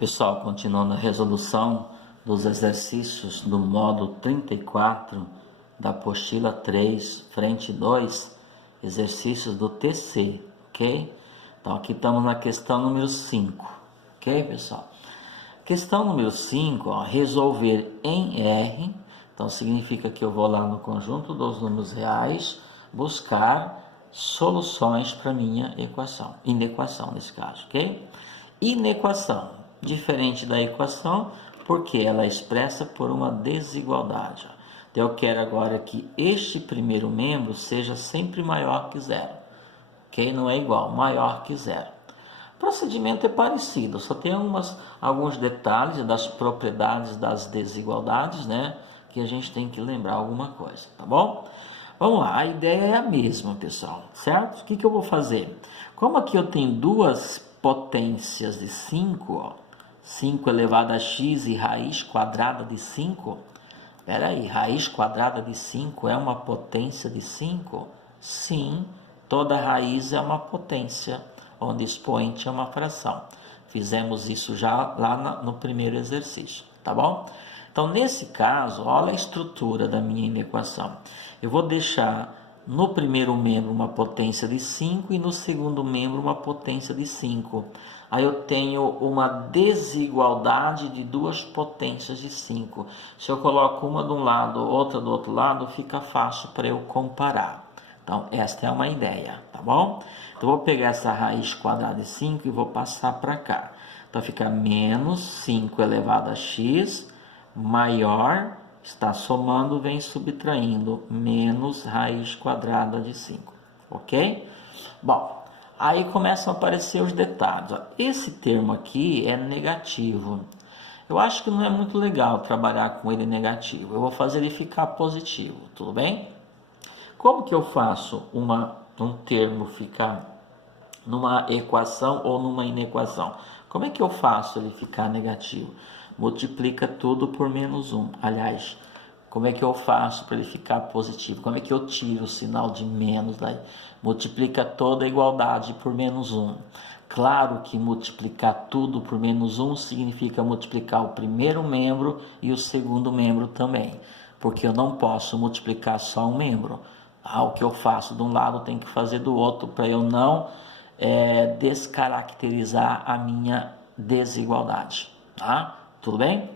Pessoal, continuando a resolução dos exercícios do módulo 34 da apostila 3, frente 2, exercícios do TC, ok? Então aqui estamos na questão número 5, ok, pessoal? Questão número 5, ó, resolver em R, então significa que eu vou lá no conjunto dos números reais buscar soluções para minha equação, inequação nesse caso, ok? Inequação, diferente da equação, porque ela é expressa por uma desigualdade. Então, eu quero agora que este primeiro membro seja sempre maior que zero, ok? Não é igual, maior que zero. O procedimento é parecido, só tem alguns detalhes das propriedades das desigualdades, né? Que a gente tem que lembrar alguma coisa, tá bom? Vamos lá, a ideia é a mesma, pessoal, certo? O que eu vou fazer? Como aqui eu tenho duas potências de 5, ó, 5 elevado a x e raiz quadrada de 5. Espera aí, raiz quadrada de 5 é uma potência de 5? Sim, toda raiz é uma potência, onde expoente é uma fração. Fizemos isso já lá no primeiro exercício, tá bom? Então, nesse caso, olha a estrutura da minha inequação. Eu vou deixar no primeiro membro uma potência de 5 e no segundo membro uma potência de 5. Aí eu tenho uma desigualdade de duas potências de 5. Se eu coloco uma de um lado, outra do outro lado, fica fácil para eu comparar. Então, esta é uma ideia, tá bom? Então, eu vou pegar essa raiz quadrada de 5 e vou passar para cá. Então, fica menos 5 elevado a x, maior, está somando, vem subtraindo, menos raiz quadrada de 5, ok? Bom, aí começam a aparecer os detalhes. Ó. Esse termo aqui é negativo. Eu acho que não é muito legal trabalhar com ele negativo. Eu vou fazer ele ficar positivo, tudo bem? Como que eu faço um termo ficar numa equação ou numa inequação? Como é que eu faço ele ficar negativo? Multiplica tudo por menos 1. Aliás, como é que eu faço para ele ficar positivo? Como é que eu tiro o sinal de menos daí? Multiplica toda a igualdade por menos 1. Claro que multiplicar tudo por menos 1 significa multiplicar o primeiro membro e o segundo membro também. Porque eu não posso multiplicar só um membro. O que eu faço de um lado tem que fazer do outro para eu não descaracterizar a minha desigualdade. Tá? Tudo bem?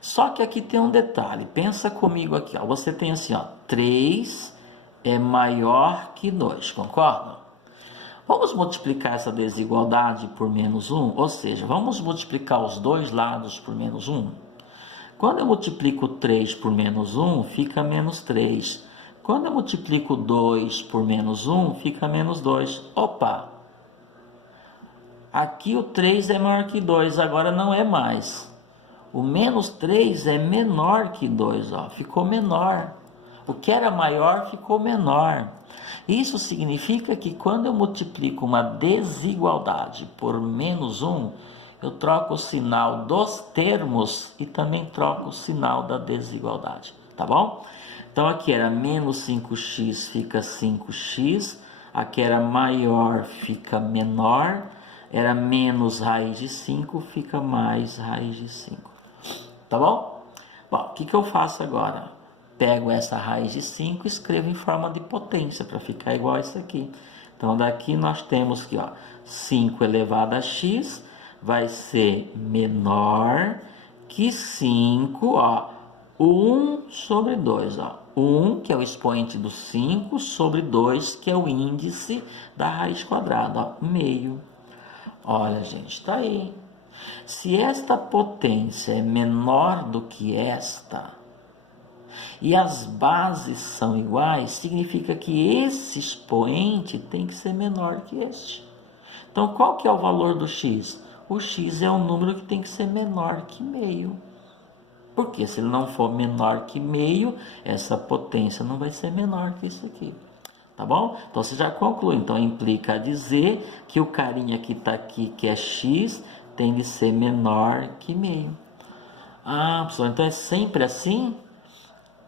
Só que aqui tem um detalhe, pensa comigo aqui, ó. Você tem assim, ó, 3 é maior que 2, concorda? Vamos multiplicar essa desigualdade por menos 1, ou seja, vamos multiplicar os dois lados por menos 1. Quando eu multiplico 3 por menos 1, fica menos 3. Quando eu multiplico 2 por menos 1, fica menos 2. Opa! Aqui o 3 é maior que 2, agora não é mais. O menos 3 é menor que 2, ó, ficou menor. O que era maior ficou menor. Isso significa que quando eu multiplico uma desigualdade por menos 1, eu troco o sinal dos termos e também troco o sinal da desigualdade, tá bom? Então aqui era menos 5x fica 5x, aqui era maior fica menor, era menos raiz de 5 fica mais raiz de 5. Tá bom? Bom, o que eu faço agora? Pego essa raiz de 5 e escrevo em forma de potência para ficar igual a isso aqui. Então, daqui nós temos que 5 elevado a x vai ser menor que 5, 1 sobre 2. 1, que é o expoente do 5, sobre 2, que é o índice da raiz quadrada, meio. Olha, gente, está aí. Se esta potência é menor do que esta, e as bases são iguais, significa que esse expoente tem que ser menor que este. Então, qual que é o valor do x? O x é um número que tem que ser menor que meio. Porque se ele não for menor que meio, essa potência não vai ser menor que isso aqui. Tá bom? Então, você já conclui. Então, implica dizer que o carinha que está aqui, que é x, tem de ser menor que meio. Pessoal, então é sempre assim?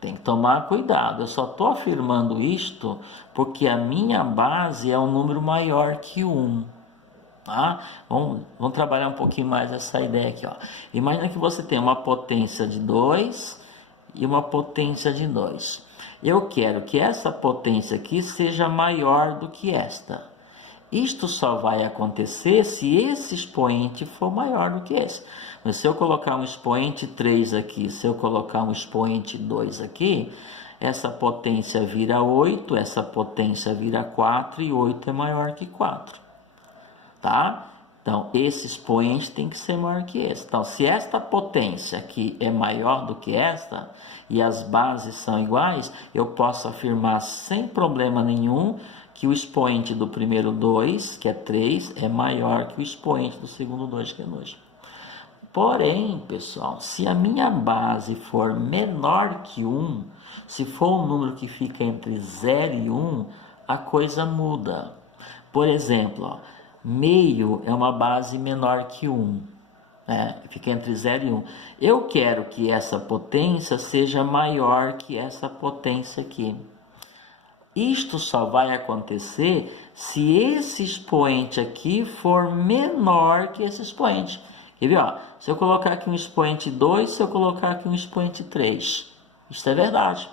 Tem que tomar cuidado. Eu só estou afirmando isto porque a minha base é um número maior que 1. Tá? Vamos trabalhar um pouquinho mais essa ideia aqui. Ó. Imagina que você tem uma potência de 2 e uma potência de 2. Eu quero que essa potência aqui seja maior do que esta. Isto só vai acontecer se esse expoente for maior do que esse. Mas se eu colocar um expoente 3 aqui, se eu colocar um expoente 2 aqui, essa potência vira 8, essa potência vira 4 e 8 é maior que 4. Tá? Então, esse expoente tem que ser maior que esse. Então, se esta potência aqui é maior do que esta, e as bases são iguais, eu posso afirmar sem problema nenhum que o expoente do primeiro 2, que é 3, é maior que o expoente do segundo 2, que é 2. Porém, pessoal, se a minha base for menor que 1, se for um número que fica entre 0 e 1, a coisa muda. Por exemplo, ó, meio é uma base menor que 1, fica entre 0 e 1. Eu quero que essa potência seja maior que essa potência aqui. Isto só vai acontecer se esse expoente aqui for menor que esse expoente. Quer ver? Ó? Se eu colocar aqui um expoente 2, se eu colocar aqui um expoente 3. Isso é verdade.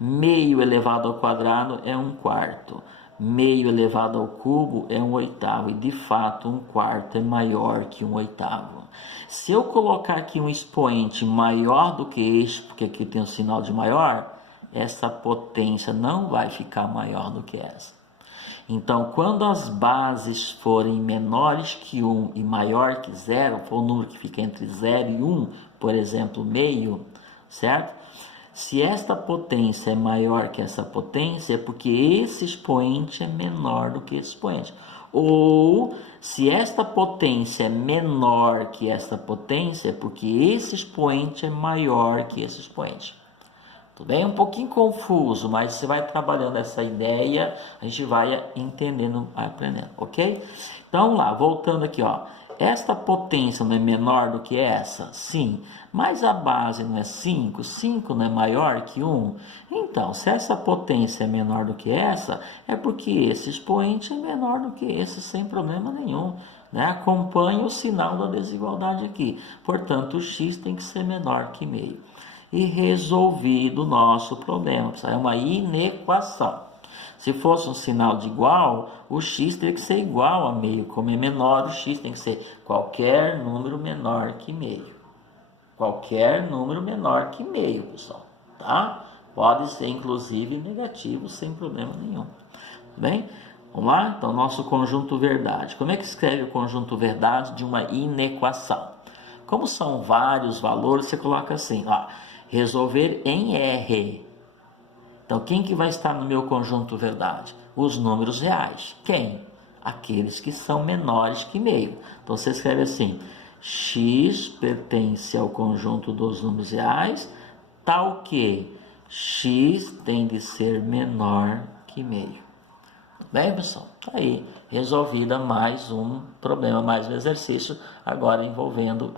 Meio elevado ao quadrado é 1/4. Meio elevado ao cubo é 1/8. E de fato 1/4 é maior que 1/8. Se eu colocar aqui um expoente maior do que este, porque aqui tem um sinal de maior, essa potência não vai ficar maior do que essa. Então, quando as bases forem menores que 1 e maior que 0, for um número que fica entre 0 e 1, por exemplo, meio, certo? Se esta potência é maior que essa potência, é porque esse expoente é menor do que esse expoente. Ou, se esta potência é menor que esta potência, é porque esse expoente é maior que esse expoente. Tudo bem? Um pouquinho confuso, mas você vai trabalhando essa ideia, a gente vai entendendo, vai aprendendo, ok? Então, lá, voltando aqui, ó. Esta potência não é menor do que essa? Sim. Mas a base não é 5? 5 não é maior que 1? Então, se essa potência é menor do que essa, é porque esse expoente é menor do que esse, sem problema nenhum. Né? Acompanhe o sinal da desigualdade aqui. Portanto, o x tem que ser menor que meio. E resolvido o nosso problema. É uma inequação. Se fosse um sinal de igual, o x teria que ser igual a meio. Como é menor, o x tem que ser qualquer número menor que meio. Qualquer número menor que meio, pessoal. Tá? Pode ser, inclusive, negativo, sem problema nenhum. Tudo bem? Vamos lá? Então, nosso conjunto verdade. Como é que escreve o conjunto verdade de uma inequação? Como são vários valores, você coloca assim, ó. Resolver em R. Então, quem que vai estar no meu conjunto verdade? Os números reais. Quem? Aqueles que são menores que meio. Então, você escreve assim, x pertence ao conjunto dos números reais, tal que x tem de ser menor que meio. Bem, pessoal, tá aí, resolvida mais um problema, mais um exercício, agora envolvendo